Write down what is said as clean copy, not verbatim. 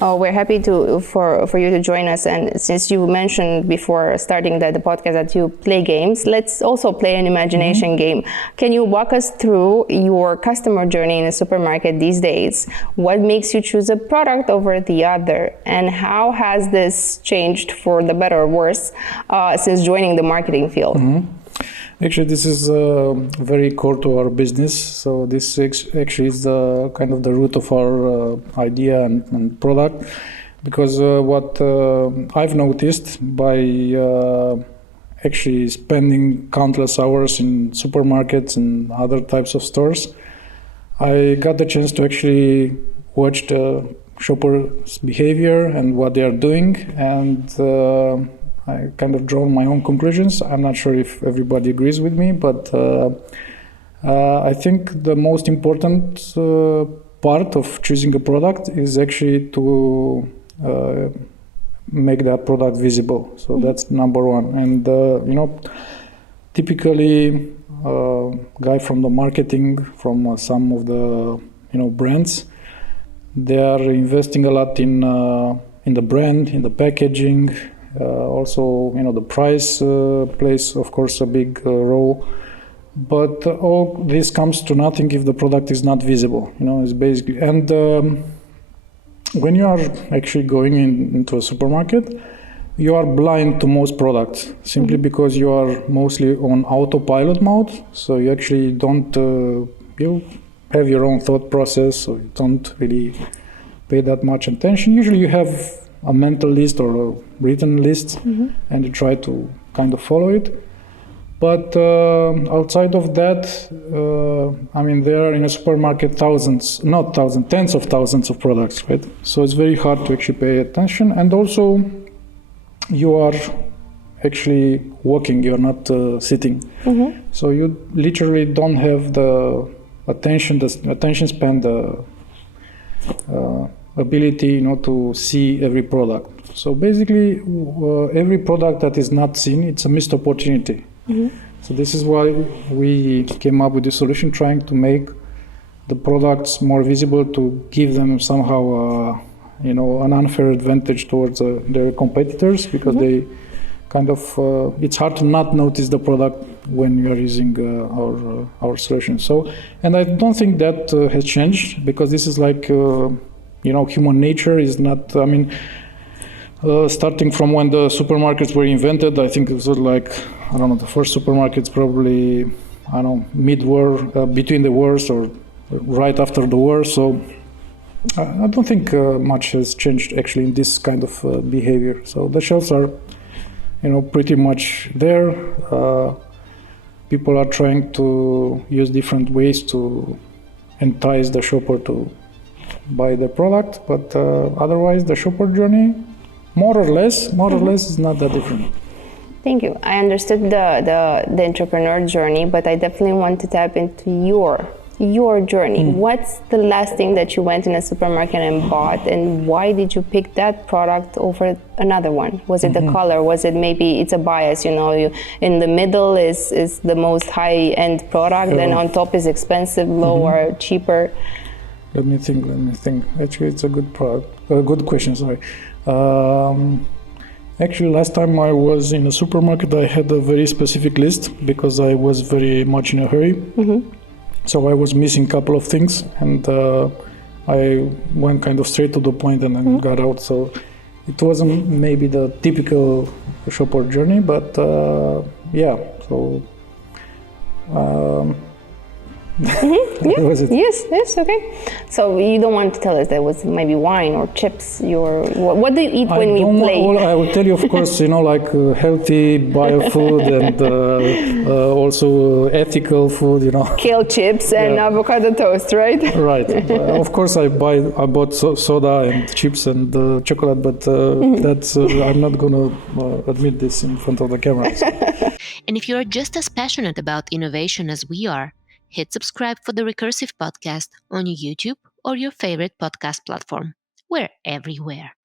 We're happy for you to join us. And since you mentioned before starting the podcast that you play games, let's also play an imagination game. Can you walk us through your customer journey in a supermarket these days? What makes you choose a product over the other? And how has this changed for the better or worse since joining the marketing field? Actually, this is very core to our business. So this actually is the kind of the root of our idea and product, because what I've noticed by actually spending countless hours in supermarkets and other types of stores, I got the chance to actually watch the shoppers' behavior and what they are doing, and I kind of drawn my own conclusions. I'm not sure if everybody agrees with me, but I think the most important part of choosing a product is actually to make that product visible. So that's number one. And typically, guy from the marketing, from some of the brands, they are investing a lot in the brand, in the packaging. Also, the price plays, of course, a big role. But all this comes to nothing if the product is not visible. It's basically. And when you are actually going into a supermarket, you are blind to most products simply because you are mostly on autopilot mode. So you actually don't you have your own thought process, so you don't really pay that much attention. Usually, you have a mental list or a written list, and you try to kind of follow it. But outside of that, there are in a supermarket tens of thousands of products, right? So it's very hard to actually pay attention. And also, you are actually walking, you're not sitting. So you literally don't have the attention span, the ability to see every product. So basically every product that is not seen, it's a missed opportunity. So this is why we came up with the solution, trying to make the products more visible, to give them somehow an unfair advantage towards their competitors, because they kind of it's hard to not notice the product when you are using our solution. So, and I don't think that has changed, because this is like human nature is not, starting from when the supermarkets were invented, I think it was like, the first supermarkets probably, mid-war, between the wars or right after the war. So I don't think much has changed actually in this kind of behavior. So the shelves are, pretty much there. People are trying to use different ways to entice the shopper to buy the product, but otherwise the shopper journey, more or less is not that different. Thank you. I understood the entrepreneur journey, but I definitely want to tap into your journey. What's the last thing that you went in a supermarket and bought, and why did you pick that product over another one? Was it the color? Was it maybe it's a bias? You in the middle is the most high-end product, and on top is expensive, lower, cheaper. Let me think. Actually, it's a good question, sorry. Actually, last time I was in a supermarket, I had a very specific list because I was very much in a hurry. So I was missing a couple of things, and I went kind of straight to the point and then got out. So it wasn't maybe the typical shopper journey, but yeah, so... Was it? Yes, okay. So you don't want to tell us that was maybe wine or chips. What do you eat when we play? I will tell you, of course, like healthy bio food and also ethical food, Kale chips and avocado toast, right? Right. Of course, I bought soda and chips and chocolate, but that's I'm not gonna admit this in front of the camera. And if you're just as passionate about innovation as we are, hit subscribe for the Recursive Podcast on YouTube or your favorite podcast platform. We're everywhere.